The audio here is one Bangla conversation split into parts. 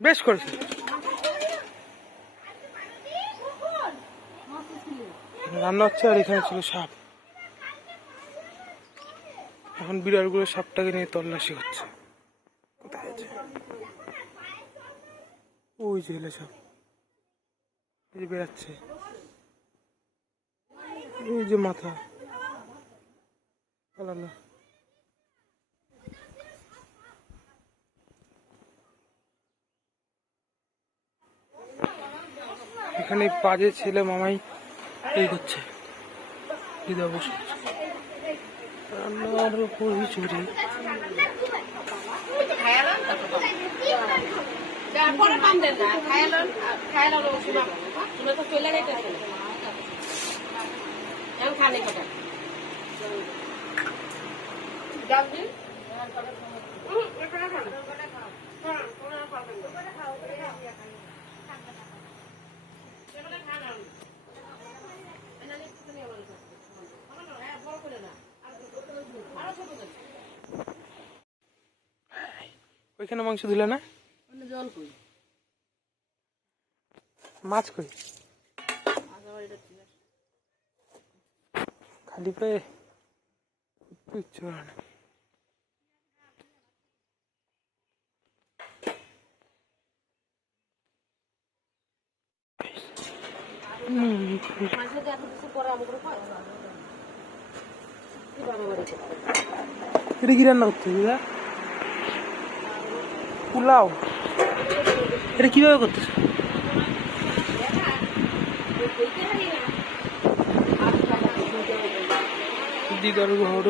বেশ করেছে। রান্না হচ্ছে আর এখানে ছিল সাপ। এখন বিড়ালগুলো সাপটাকে নিয়ে তল্লাশি হচ্ছে। কোথায় আছে? ওই যে এলে সাপ, এই যে বেড়াচ্ছে, এই যে মাথা। আল্লাহ, এখানে পাজে ছেলে মামাই এই করছে, দিদা বসে রান্নার ওই চুরি। ওইখানে মাংস দিলে না? মাছ কই? খালি পেয়ে ইচ্ছে করে না। এটা কি রান্না করতে দিদা? পোলাও? এটা কিভাবে করতেছে? দিদার ঘর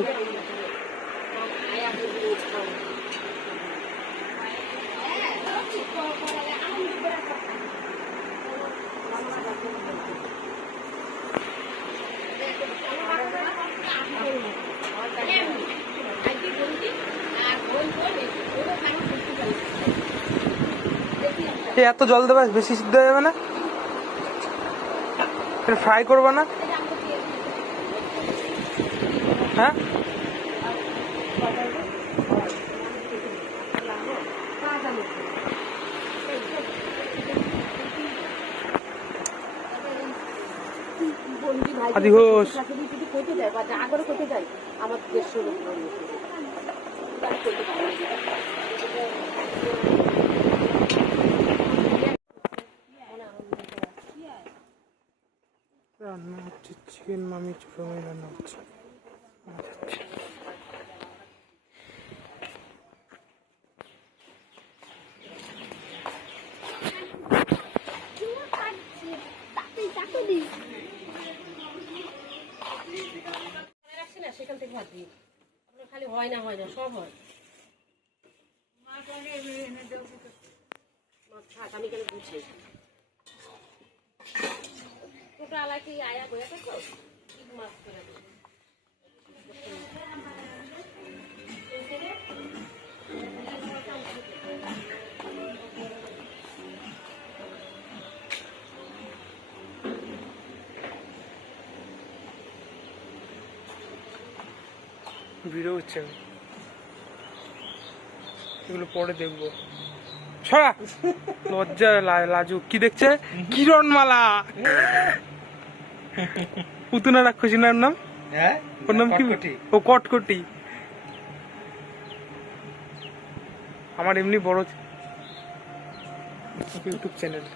এত জল দেবে, বেশি সিদ্ধ হয়ে যাবে না? ফ্রাই করবো না? হ্যাঁ, আদি ঘোষ রান্না হচ্ছে চিকেন মামি চুপামি রান্না হচ্ছে। সেখান থেকে ভাত দিই, খালি হয় না সব হয়। আমি কেন বুঝাই তোটা আলাকি আয়া বয়া থাকো মাছ করে ভিডিও হচ্ছে, এগুলো পরে দেখবো। সরা লজ্জা লাজুক কি দেখছে? কিরণমালা পুতুনা রাক্ষসীনার নাম, ওর নাম কি? ও কটকটি। আমার এমনি বড় ইউটিউব চ্যানেল।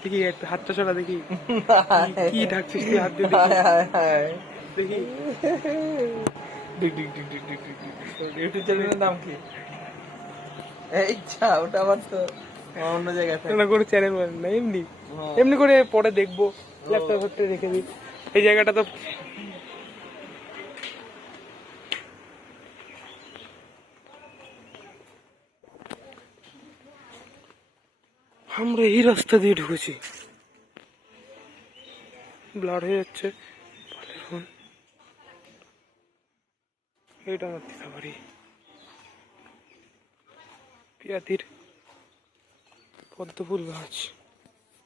দেখি একটু হাতটা সরা, দেখি কি ঢাকছিস তুই হাত দিয়ে, দেখি। ইউটিউব চ্যানেলের নাম কি? ইচ্ছা ওটা আবার তো অন্য জায়গায় কোনো চ্যানেল না, এমনি এমনি করে পরে দেখবো। ল্যাপটপ হাতে রেখে দিই। এই জায়গাটা তো আমরা এই রাস্তা দিয়ে ঢুকেছি, ব্লাড হয়ে যাচ্ছে। এটা আমার দিদা বাড়ি। পিয়াতির পদ্মফুল গাছ,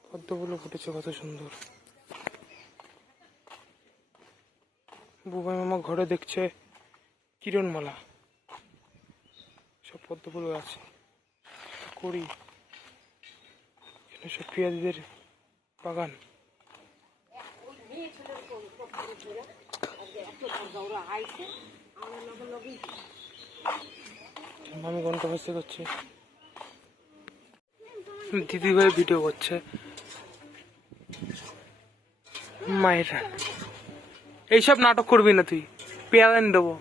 পদ্মফুলও ফুটেছে কত সুন্দর। বুবাই মামা ঘরে দেখছে কিরণমালা, সব পদ্ম ফুল গাছ, করি এখানে সব পেঁয়াজদের বাগান। আমি ঘন্টা বসে করছি, দিদি ভাই ভিডিও করছে মায়ের। এইসব নাটক করবি না তুই, পেয়ারা এনে দেবো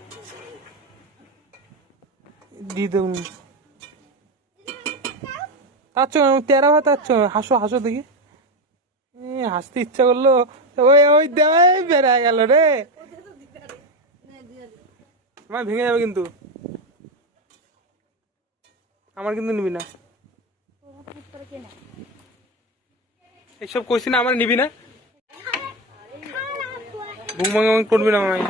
দিয়ে দেবো। তার তেরা ভাত তার হাসো হাসো দেখি, হাসতে ইচ্ছা করলো। ওই ওই দেওয়াই বেড়ে গেল রে, আমার ভেঙে যাবে কিন্তু, আমার কিন্তু নিবি না। এইসব কইছি না, আমার নিবি না, ঘুম ভাঙা করবি না মামাই।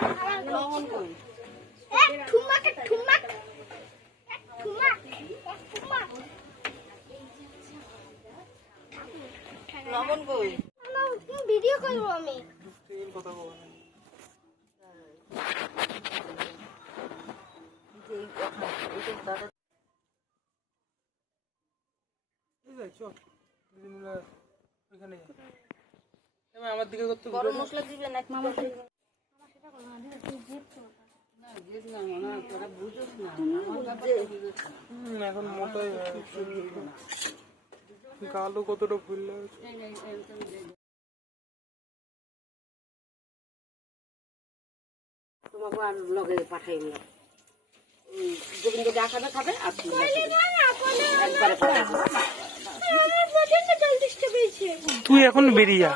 ভিডিও করবো আমি। আমার দিকে করতে গরম মশলা দিবেন এক মামা এখন মোটাই গালও কতটা ফুল তোমাকে আর লগে পাঠাই না, গোবিন্দ ডাকাটা খাবে আর তুই এখন বেরিয়ে যা।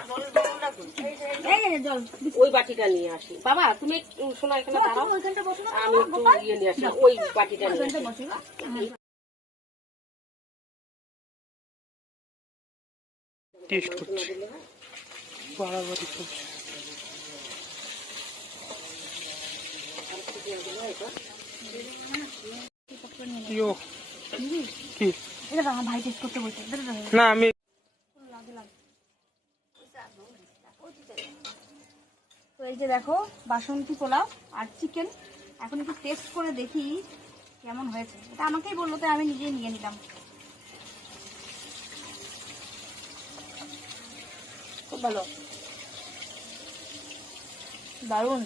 ওই বাটিটা নিয়ে আসি। বাবা তুমি শোনো এখানে দাঁড়াও, আমি একটু ইয়ে নিয়ে আসি, ওই বাটিটা নিয়ে আসি। টেস্ট করছি, বাড়াবাড়ি করছি। কি ভাই টেস্ট করতে বলছে না, আমি তো এই যে দেখো বাসন্তী পোলাও আর চিকেন, এখন একটু টেস্ট করে দেখি কেমন হয়েছে। এটা আমাকেই বললো, তাই আমি নিজেই নিয়ে নিলাম। খুব ভালো, দারুণ।